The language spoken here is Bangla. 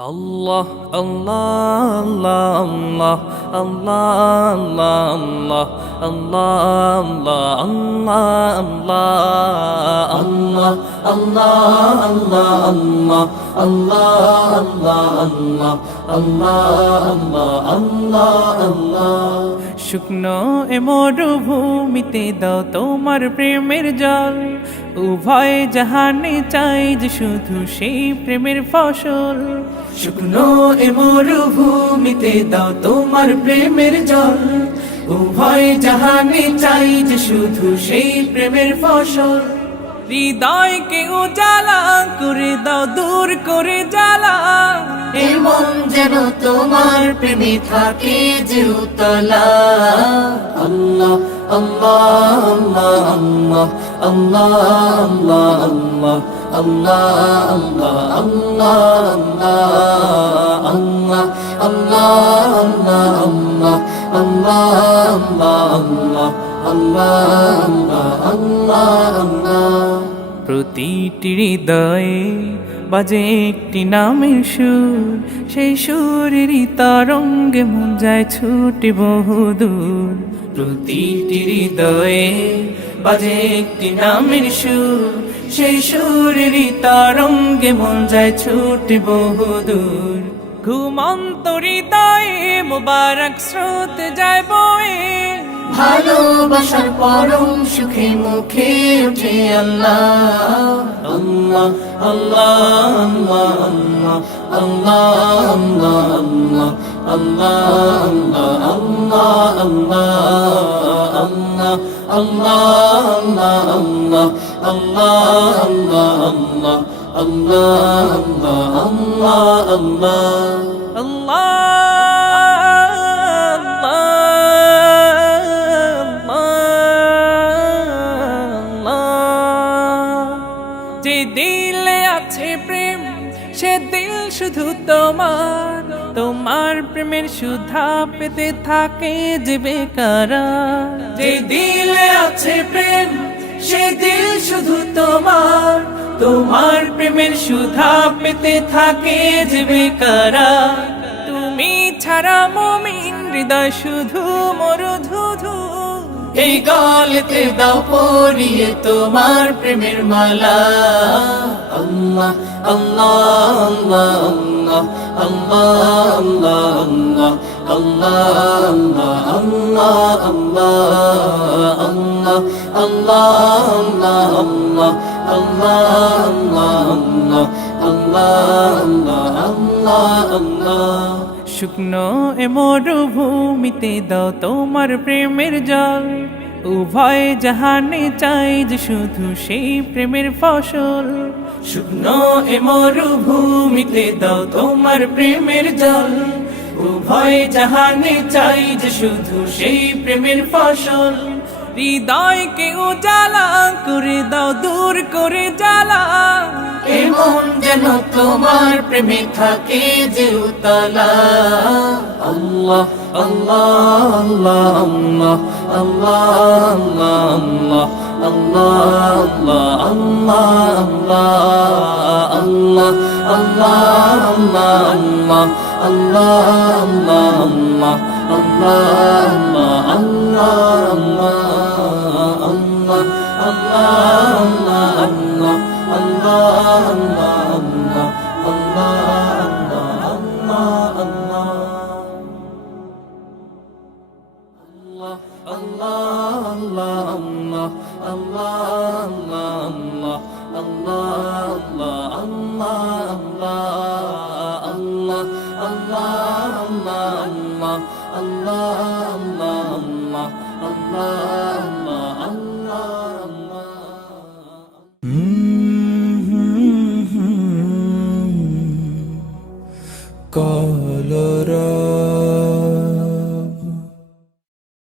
Allah, Allah, Allah, Allah, Allah, Allah, Allah, Allah, Allah, Allah, Allah, Allah, Allah, Allah, Allah. শুকনো এ মরুভূমিতে দাও তোমার প্রেমের জল, উভয় জাহানে চাই যে শুধু সেই প্রেমের ফসল। শুকনো এ মরুভূমিতে দাও তোমার প্রেমের জল, উভয় জাহানে চাই যে শুধু সেই প্রেমের ফসল। হৃদয়কে উজালা করে দাও, দূর করে জ্বালা, এই মন যেন তোমার প্রেমে থাকে যে উতলা। আল্লাহ আল্লাহ আল্লাহ আল্লাহ আল্লাহ আল্লাহ আল্লাহ আল্লাহ আল্লাহ আল্লাহ আল্লাহ। প্রতিটি হৃদয়ে বাজে একটি নামের সুর, সেই সুরেরই তরঙ্গে মন যায় ছুটে বহুদূর। প্রতিটি হৃদয়ে বাজে একটি নামের সুর, সেই সুরেরই তরঙ্গে মন যায় ছুটে বহুদূর। ঘুমন্ত হৃদয়ে মোবারক স্রোত যায় বয়ে, ভালোবাসার পরম সুখে মুখে উঠে আল্লাহ আল্লাহ আল্লাহ আল্লাহ আল্লাহ আল্লাহ আল্লাহ যে দিলে আছে প্রেম সে দিল শুধু তোমার, তোমার প্রেমের সুধা পেতে থাকে যে বেকারার। যে দিলে আছে প্রেম সে দিল শুধু তোমার, তোমার প্রেমের সুধা পেতে থাকে যে বেকারার। তুমি ছাড়া মুমিন হৃদয় শুধু মরুধুধু, এই গলেতে দাও পরিয়ে তোমার প্রেমের মালা। আল্লাহ আল্লাহ আল্লাহ আল্লাহ আল্লাহ আল্লাহ আল্লাহ আল্লাহ আল্লাহ। শুকনো এ মরুভূমিতে দাও তোমার প্রেমের জল, উভয় জাহানে চাই যে শুধু সেই প্রেমের ফসল। শুকনো এ মরুভূমিতে দাও তোমার প্রেমের জল, উভয় জাহানে চাই যে শুধু সেই প্রেমের ফসল। হৃদয়কে উজালা করে দাও, দূর করে জ্বালা, এমন যেন তোমার প্রেমে থাকে যে উতলা। আল্লাহ আল্লাহ আল্লাহ আল্লাহ আল্লাহ আল্লাহ আল্লাহ আল্লাহ কলর